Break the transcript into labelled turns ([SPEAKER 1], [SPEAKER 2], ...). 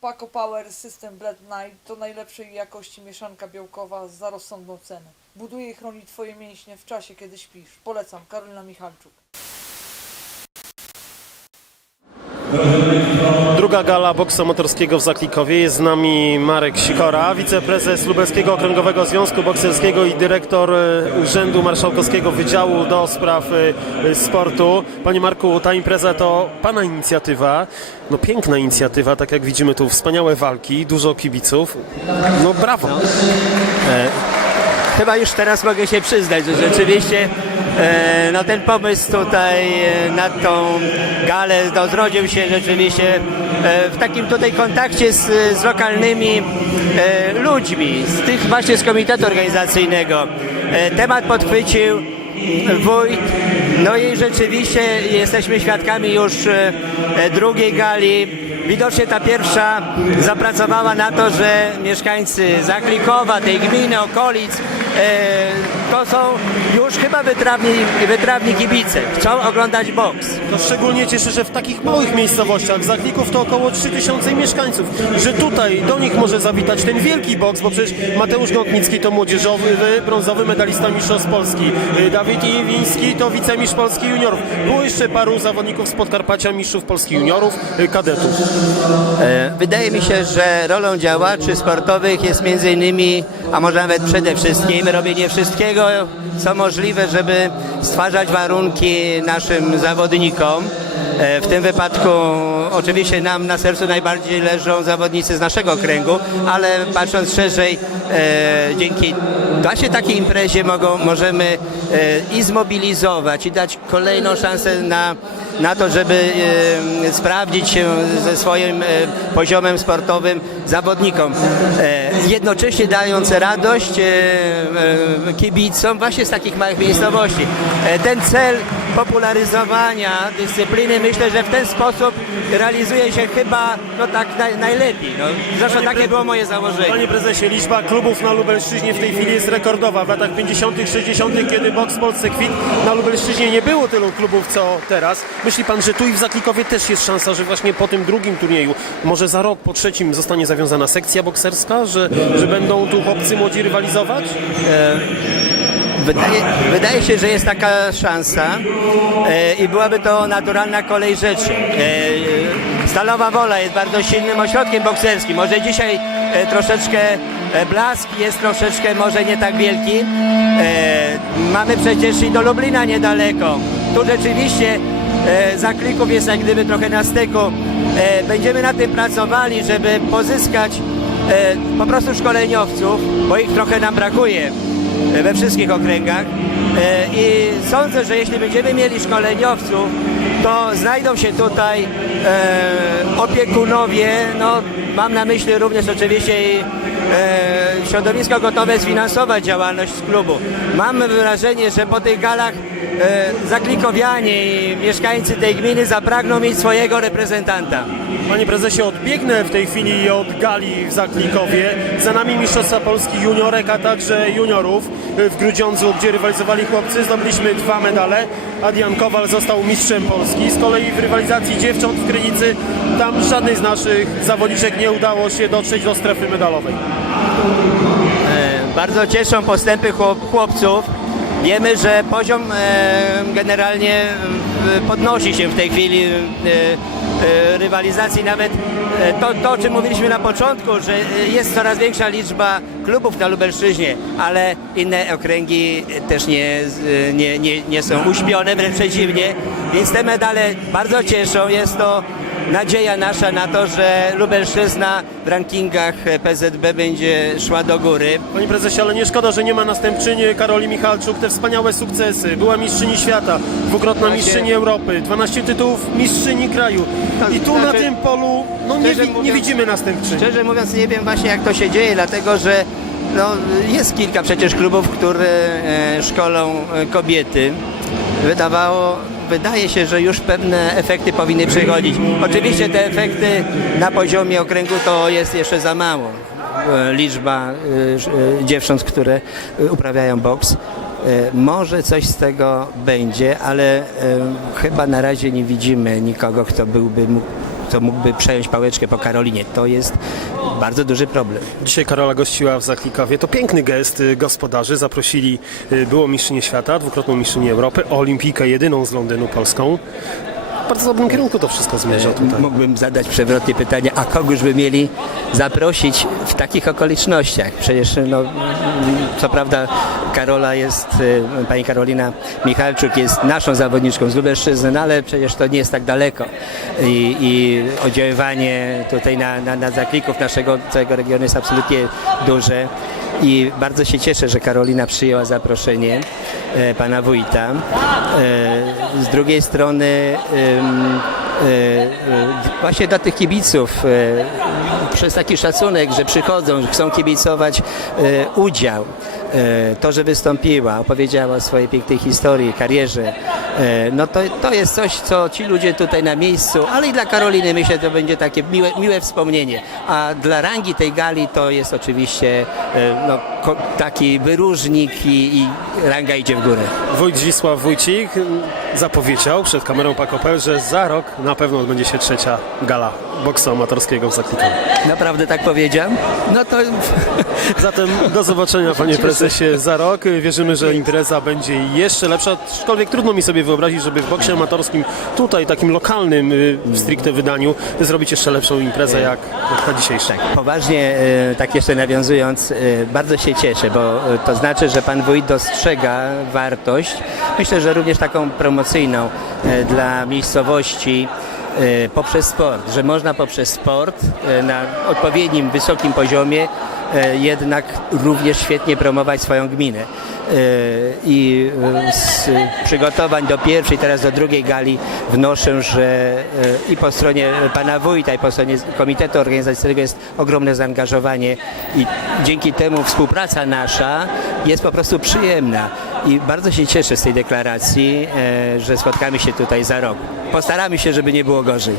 [SPEAKER 1] Paco Power System Blend Night to najlepszej jakości mieszanka białkowa za rozsądną cenę. Buduje i chroni Twoje mięśnie w czasie, kiedy śpisz. Polecam, Karolina Michalczuk.
[SPEAKER 2] Druga gala boksu motorskiego w Zaklikowie. Jest z nami Marek Sikora, wiceprezes Lubelskiego Okręgowego Związku Bokserskiego i dyrektor e, Urzędu Marszałkowskiego Wydziału do Spraw e, e, Sportu. Panie Marku, ta impreza to Pana inicjatywa. No piękna inicjatywa, tak jak widzimy tu wspaniałe walki, dużo kibiców. No brawo.
[SPEAKER 3] Chyba już teraz mogę się przyznać, że rzeczywiście e, no ten pomysł tutaj e, na tą galę no, zrodził się rzeczywiście e, w takim tutaj kontakcie z, z lokalnymi e, ludźmi, z tych właśnie z komitetu organizacyjnego. E, temat podchwycił wójt, no i rzeczywiście jesteśmy świadkami już e, e, drugiej gali. Widocznie ta pierwsza zapracowała na to, że mieszkańcy Zaklikowa, tej gminy, okolic, e, to są już chyba wytrawni, wytrawni kibice. Chcą oglądać boks.
[SPEAKER 2] To szczególnie cieszy, że w takich małych miejscowościach, Zaklików to około 3000 mieszkańców, że tutaj do nich może zawitać ten wielki boks, bo przecież Mateusz Gątnicki to młodzieżowy, brązowy medalista mistrzostw Polski, Dawid Iwiński to wicemistrz Polski juniorów. Było jeszcze paru zawodników z Podkarpacia, mistrzów Polski juniorów, kadetów.
[SPEAKER 3] E, Wydaje mi się, że rolą działaczy sportowych jest między innymi, a może nawet przede wszystkim robienie wszystkiego, co możliwe, żeby stwarzać warunki naszym zawodnikom. E, W tym wypadku oczywiście nam na sercu najbardziej leżą zawodnicy z naszego kręgu, ale patrząc szerzej, e, dzięki właśnie takiej imprezie mogą, możemy e, i zmobilizować i dać kolejną szansę na, na to, żeby sprawdzić się ze swoim poziomem sportowym zawodnikom. Jednocześnie dając radość e, e, kibicom właśnie z takich małych miejscowości. E, ten cel popularyzowania dyscypliny myślę, że w ten sposób realizuje się chyba no tak naj, najlepiej. No. Zresztą takie było moje założenie.
[SPEAKER 2] Panie prezesie, liczba klubów na Lubelszczyźnie w tej chwili jest rekordowa. W latach 50., 60., kiedy boks Polsce kwit, na Lubelszczyźnie nie było tylu klubów co teraz. Myśli pan, że tu i w Zaklikowie też jest szansa, że właśnie po tym drugim turnieju, może za rok, po trzecim zostanie zawiązana sekcja bokserska, że, że będą tu chłopcy młodzi rywalizować?
[SPEAKER 3] Wydaje, wydaje się, że jest taka szansa e, i byłaby to naturalna kolej rzeczy. E, Stalowa Wola jest bardzo silnym ośrodkiem bokserskim. Może dzisiaj e, troszeczkę e, blask jest troszeczkę może nie tak wielki. E, mamy przecież i do Lublina niedaleko. Tu rzeczywiście e, zaklików jest jak gdyby trochę na styku. E, będziemy na tym pracowali, żeby pozyskać e, po prostu szkoleniowców, bo ich trochę nam brakuje we wszystkich okręgach E, i sądzę, że jeśli będziemy mieli szkoleniowców, to znajdą się tutaj e, opiekunowie, no mam na myśli również oczywiście i e, środowisko gotowe sfinansować działalność klubu. Mam wrażenie, że po tych galach e, zaklikowianie i mieszkańcy tej gminy zapragną mieć swojego reprezentanta.
[SPEAKER 2] Panie prezesie, odbiegnę w tej chwili od gali w Zaklikowie. Za nami Mistrzostwa Polski juniorek, a także juniorów w Grudziądzu, gdzie rywalizowali chłopcy. Zdobyliśmy dwa medale. Adrian Kowal został mistrzem Polski. Z kolei w rywalizacji dziewcząt w Krynicy tam żadnej z naszych zawodniczek nie udało się dotrzeć do strefy medalowej.
[SPEAKER 3] E, Bardzo cieszą postępy chłop, chłopców. Wiemy, że poziom e, generalnie podnosi się w tej chwili e, e, rywalizacji. Nawet to, to, o czym mówiliśmy na początku, że jest coraz większa liczba klubów na Lubelszczyźnie, ale inne okręgi też nie, nie, nie, nie są uśpione, wręcz przeciwnie. Więc te medale bardzo cieszą. Jest to nadzieja nasza na to, że Lubelszczyzna w rankingach PZB będzie szła do góry.
[SPEAKER 2] Panie prezesie, ale nie szkoda, że nie ma następczyni Karoli Michalczuk. Te wspaniałe sukcesy. Była mistrzyni świata, dwukrotna
[SPEAKER 3] Właśnie.
[SPEAKER 2] mistrzyni Europy, 12 tytułów mistrzyni kraju. I tu na
[SPEAKER 3] Znaczy,
[SPEAKER 2] tym polu no, nie, wi- nie
[SPEAKER 3] mówiąc-
[SPEAKER 2] widzimy następczyni.
[SPEAKER 3] Szczerze mówiąc nie wiem właśnie jak to się dzieje, dlatego że no, jest kilka przecież klubów, które e, szkolą e, kobiety. Wydawało, wydaje się, że już pewne efekty powinny przychodzić. Oczywiście te efekty na poziomie okręgu to jest jeszcze za mało. E, Liczba e, e, dziewcząt, które uprawiają boks. Może coś z tego będzie, ale chyba na razie nie widzimy nikogo, kto byłby mógł kto mógłby przejąć pałeczkę po Karolinie. To jest bardzo duży problem.
[SPEAKER 2] Dzisiaj Karola gościła w Zaklikowie. To piękny gest y, gospodarzy. Zaprosili y, byłą mistrzynię świata, dwukrotną mistrzynię Europy, olimpijkę jedyną z Londynu polską. Bardzo dobrym kierunku to wszystko zmierza tutaj.
[SPEAKER 3] Mógłbym zadać przewrotnie pytanie, a kogoż by mieli zaprosić w takich okolicznościach? Przecież, no, co prawda, Karola jest, y, pani Karolina Michalczuk jest naszą zawodniczką z Lubelszczyzny, no, ale przecież to nie jest tak daleko. I, i oddziaływanie tutaj na, na, na zaklików naszego całego regionu jest absolutnie duże. I bardzo się cieszę, że Karolina przyjęła zaproszenie e, pana wójta. Z drugiej strony e, e, właśnie dla tych kibiców e, przez taki szacunek, że przychodzą, chcą kibicować udział. E, To, że wystąpiła, opowiedziała o swojej pięknej historii, karierze, e, no to, to jest coś, co ci ludzie tutaj na miejscu, ale i dla Karoliny myślę, to będzie takie miłe, miłe wspomnienie. A dla rangi tej gali to jest oczywiście e, no, taki wyróżnik i, i ranga idzie w górę.
[SPEAKER 2] Wójt Zdzisław Wójcik zapowiedział przed kamerą Pakopel, że za rok na pewno odbędzie się trzecia gala boksu amatorskiego w Zaklikowie.
[SPEAKER 3] Naprawdę tak powiedział? No to
[SPEAKER 2] Zatem do zobaczenia panie prezesie za rok. Wierzymy, że impreza będzie jeszcze lepsza. Aczkolwiek trudno mi sobie wyobrazić, żeby w boksie amatorskim, tutaj takim lokalnym y, w stricte wydaniu, zrobić jeszcze lepszą imprezę jak, ta dzisiejsza.
[SPEAKER 3] Poważnie, e, tak jeszcze nawiązując, e, bardzo się cieszę, bo to znaczy, że pan wójt dostrzega wartość, myślę, że również taką promocyjną dla miejscowości poprzez sport, że można poprzez sport na odpowiednim, wysokim poziomie jednak również świetnie promować swoją gminę. E, I e, z przygotowań do pierwszej, teraz do drugiej gali wnoszę, że e, i po stronie pana wójta, i po stronie komitetu organizacyjnego jest ogromne zaangażowanie i dzięki temu współpraca nasza jest po prostu przyjemna. I bardzo się cieszę z tej deklaracji, e, że spotkamy się tutaj za rok. Postaramy się, żeby nie było gorzej.